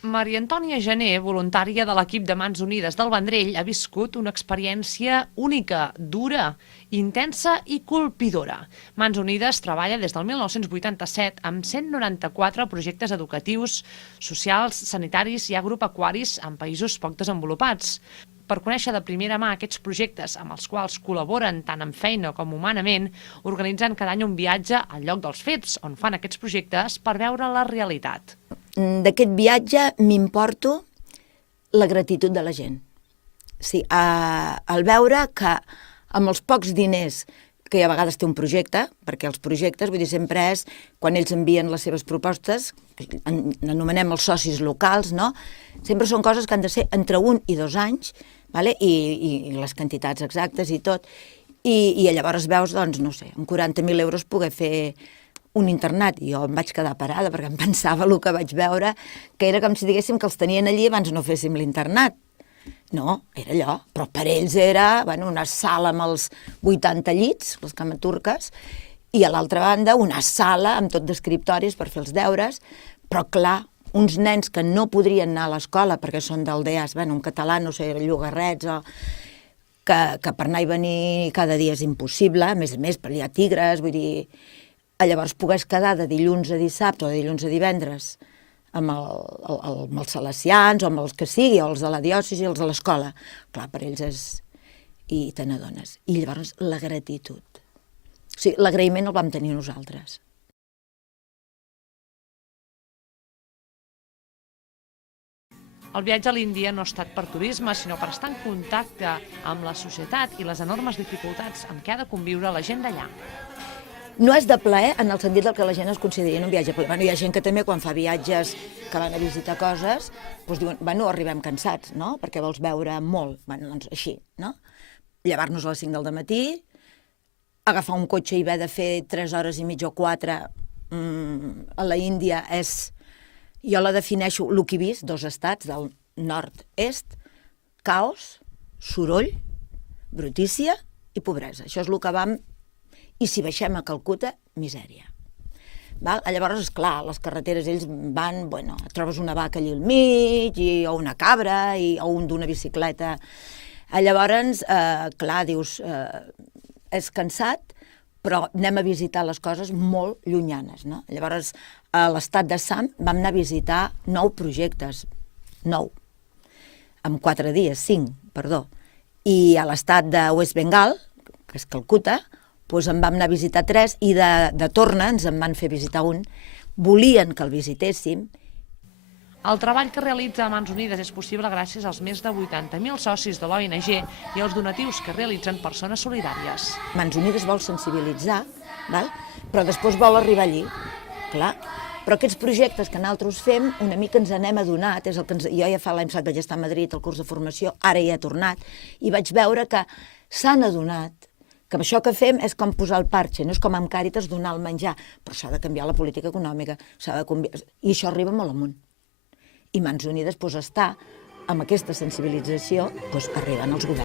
Maria Antònia Gené, voluntària de l'equip de Mans Unides del Vendrell, ha viscut una experiència única, dura, intensa i colpidora. Mans Unides treballa des del 1987 amb 194 projectes educatius, socials, sanitaris i agropecuaris en països poc desenvolupats. Per conèixer de primera mà aquests projectes amb els quals col·laboren tant en feina com humanament, organitzen cada any un viatge al lloc dels fets on fan aquests projectes per veure la realitat. D'aquest viatge m'importo la gratitud de la gent. Sí, al veure que amb els pocs diners que a vegades té un projecte, perquè els projectes, vull dir, sempre és quan ells envien les seves propostes, anomenem els socis locals, no? Sempre són coses que han de ser entre 1 i 2 anys, vale? I les quantitats exactes i tot. I llavors veus, doncs, no sé, amb 40.000 euros poder fer un internat. I jo em vaig quedar parada perquè em pensava el que vaig veure, que era com si diguéssim que els tenien allí abans no féssim l'internat. No, era allò, però per ells era una sala amb els 80 llits, les cames turques, i a l'altra banda una sala amb tot d'escriptoris per fer els deures, però clar, uns nens que no podrien anar a l'escola perquè són d'aldees, un català, no sé, llogarrets, que per anar i venir cada dia és impossible, a més, per allà tigres, vull dir, llavors pogués quedar de dilluns a dissabte o de dilluns a divendres amb els salesians o amb els que sigui, o els de la diòcesi, els de l'escola. Clar, per ells és... i te n'adones. I llavors la gratitud. O sigui, l'agraïment el vam tenir nosaltres. El viatge a l'Índia no ha estat per turisme, sinó per estar en contacte amb la societat i les enormes dificultats amb què ha de conviure la gent d'allà. No és de plaer en el sentit del que la gent es consideri un viatge. Hi ha gent que també quan fa viatges que van a visitar coses, doncs diuen, arribem cansats, no? Perquè vols veure molt. Doncs així, no? Llevar-nos a les 5 del matí, agafar un cotxe i haver de fer 3 hores i mitja o 4 a la Índia és... Jo la defineixo, el que he vist, 2 estats, del nord-est, caos, soroll, brutícia i pobresa. Això és el que vam... I si baixem a Calcuta, misèria. Llavors, esclar, les carreteres ells van, trobes una vaca allà al mig, o una cabra, o un d'una bicicleta. Llavors, clar, dius, és cansat, però anem a visitar les coses molt llunyanes, no? Llavors, a l'estat de Assam vam anar a visitar 9 projectes, 9, en 4 dies, 5, perdó. I a l'estat de West Bengal, que és Calcuta, doncs en vam anar a visitar 3 i de torna ens en van fer visitar un. Volien que el visitéssim. El treball que realitza Mans Unides és possible gràcies als més de 80.000 socis de l'ONG i als donatius que realitzen persones solidàries. Mans Unides vol sensibilitzar, però després vol arribar allí, clar. Però aquests projectes que nosaltres fem, una mica ens n'hem adonat, jo ja fa l'any passat vaig estar a Madrid al curs de formació, ara hi he tornat, i vaig veure que s'han adonat que això que fem és com posar el parxe, no és com amb Càritas donar el menjar, però s'ha de canviar la política econòmica, i això arriba molt amunt. I Mans Unides està amb aquesta sensibilització arribant als governs.